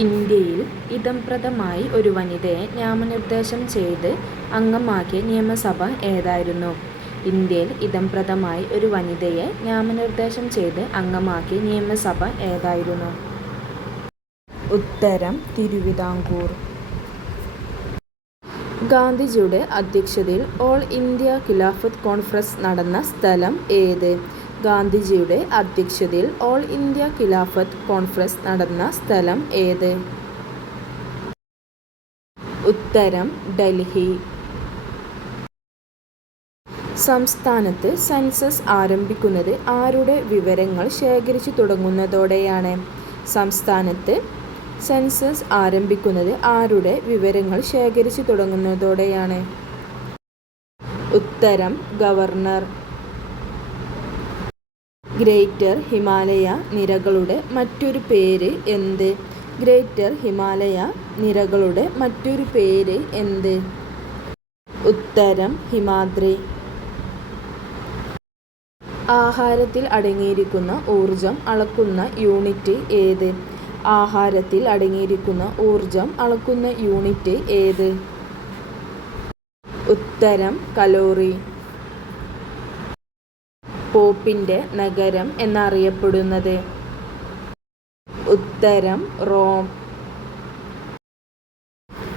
ഇന്ത്യയിൽ ഇദംപ്രദമായി ഒരു വനിതയെ നാമനിർദ്ദേശം ചെയ്ത് അംഗമാക്കിയ നിയമസഭ ഏതായിരുന്നു? ഇന്ത്യയിൽ ഇദംപ്രദമായി ഒരു വനിതയെ നാമനിർദ്ദേശം ചെയ്ത് അംഗമാക്കിയ നിയമസഭ ഏതായിരുന്നു? ഉത്തരം തിരുവിതാംകൂർ. ഗാന്ധിജിയുടെ അധ്യക്ഷതയിൽ ഓൾ ഇന്ത്യ ഖിലാഫത്ത് കോൺഫറൻസ് നടന്ന സ്ഥലം ഏത്? ഗാന്ധിജിയുടെ അധ്യക്ഷതയിൽ ഓൾ ഇന്ത്യ ഖിലാഫത്ത് കോൺഫറൻസ് നടന്ന സ്ഥലം ഏത്? ഉത്തരം ഡൽഹി. സംസ്ഥാനത്ത് സെൻസസ് ആരംഭിക്കുന്നത് ആരുടെ വിവരങ്ങൾ ശേഖരിച്ചു തുടങ്ങുന്നതോടെയാണ്? സംസ്ഥാനത്ത് സെൻസസ് ആരംഭിക്കുന്നത് ആരുടെ വിവരങ്ങൾ ശേഖരിച്ചു തുടങ്ങുന്നതോടെയാണ്? ഉത്തരം ഗവർണർ. ഗ്രേറ്റർ ഹിമാലയ നിരകളുടെ മറ്റൊരു പേര് എന്ത്? ഗ്രേറ്റർ ഹിമാലയ നിരകളുടെ മറ്റൊരു പേര് എന്ത്? ഉത്തരം ഹിമാദ്രി. ആഹാരത്തിൽ അടങ്ങിയിരിക്കുന്ന ഊർജം അളക്കുന്ന യൂണിറ്റ് ഏത്? ആഹാരത്തിൽ അടങ്ങിയിരിക്കുന്ന ഊർജം അളക്കുന്ന യൂണിറ്റ് ഏത്? ഉത്തരം കലോറി. പോപ്പിന്റെ നഗരം എന്നറിയപ്പെടുന്നത്? ഉത്തരം റോം.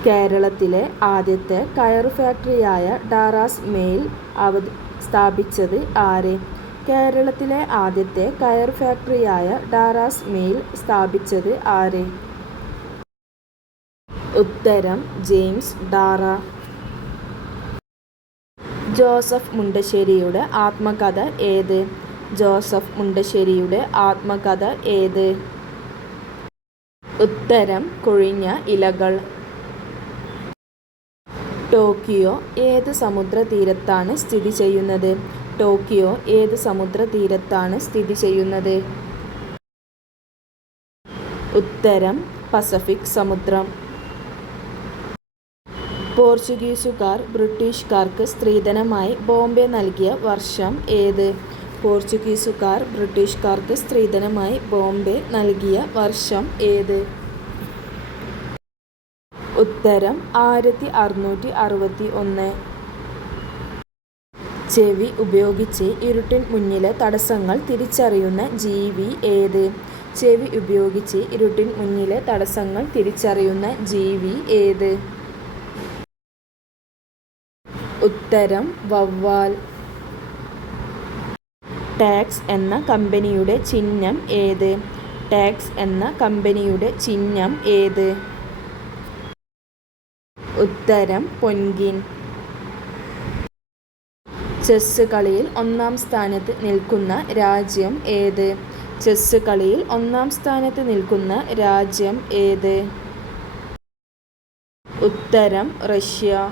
കേരളത്തിലെ ആദ്യത്തെ കയർ ഫാക്ടറിയായ ഡാറാസ് മെയിൽ സ്ഥാപിച്ചത് ആര്? കേരളത്തിലെ ആദ്യത്തെ കയർ ഫാക്ടറിയായ ഡാറാസ് മെയിൽ സ്ഥാപിച്ചത് ആര്? ഉത്തരം ജെയിംസ് ഡാറ. ജോസഫ് മുണ്ടശ്ശേരിയുടെ ആത്മകഥ ഏത്? ജോസഫ് മുണ്ടശ്ശേരിയുടെ ആത്മകഥ ഏത്? ഉത്തരം കൊഴിഞ്ഞ ഇലകൾ. ടോക്കിയോ ഏത് സമുദ്രതീരത്താണ് സ്ഥിതി ചെയ്യുന്നത്? ടോക്കിയോ ഏത് സമുദ്രതീരത്താണ് സ്ഥിതി ചെയ്യുന്നത്? ഉത്തരം പസഫിക് സമുദ്രം. പോർച്ചുഗീസുകാർ ബ്രിട്ടീഷുകാർക്ക് സ്ത്രീധനമായി ബോംബെ നൽകിയ വർഷം ഏത്? പോർച്ചുഗീസുകാർ ബ്രിട്ടീഷുകാർക്ക് സ്ത്രീധനമായി ബോംബെ നൽകിയ വർഷം ഏത്? ഉത്തരം 1661. ചെവി ഉപയോഗിച്ച് ഇരുട്ടിന് മുന്നിലെ തടസ്സങ്ങൾ തിരിച്ചറിയുന്ന ജീവി ഏത്? ചെവി ഉപയോഗിച്ച് ഇരുട്ടിന് മുന്നിലെ തടസ്സങ്ങൾ തിരിച്ചറിയുന്ന ജീവി ഏത്? ഉത്തരം വവ്വാൽ. ടാക്സ് എന്ന കമ്പനിയുടെ ചിഹ്നം ഏത്? ടാക്സ് എന്ന കമ്പനിയുടെ ചിഹ്നം ഏത്? ഉത്തരം പൊൻഗിൻ. ചെസ് കളിയിൽ ഒന്നാം സ്ഥാനത്ത് നിൽക്കുന്ന രാജ്യം ഏത്? ചെസ് കളിയിൽ ഒന്നാം സ്ഥാനത്ത് നിൽക്കുന്ന രാജ്യം ഏത്? ഉത്തരം റഷ്യ.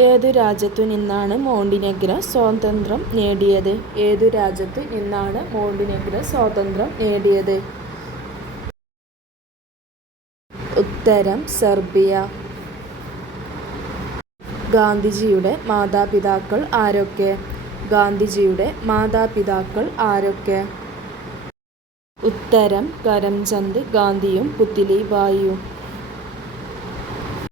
ഏതു രാജ്യത്തു നിന്നാണ് മോണ്ടിനെഗ്രോ സ്വാതന്ത്ര്യം നേടിയത്? ഏതു രാജ്യത്തു നിന്നാണ് മോണ്ടിനെഗ്രോ സ്വാതന്ത്ര്യം നേടിയത്? ഉത്തരം സെർബിയ. ഗാന്ധിജിയുടെ മാതാപിതാക്കൾ ആരൊക്കെ? ഗാന്ധിജിയുടെ മാതാപിതാക്കൾ ആരൊക്കെ? ഉത്തരം കരംചന്ദ് ഗാന്ധിയും പുത്ലി ബായിയും.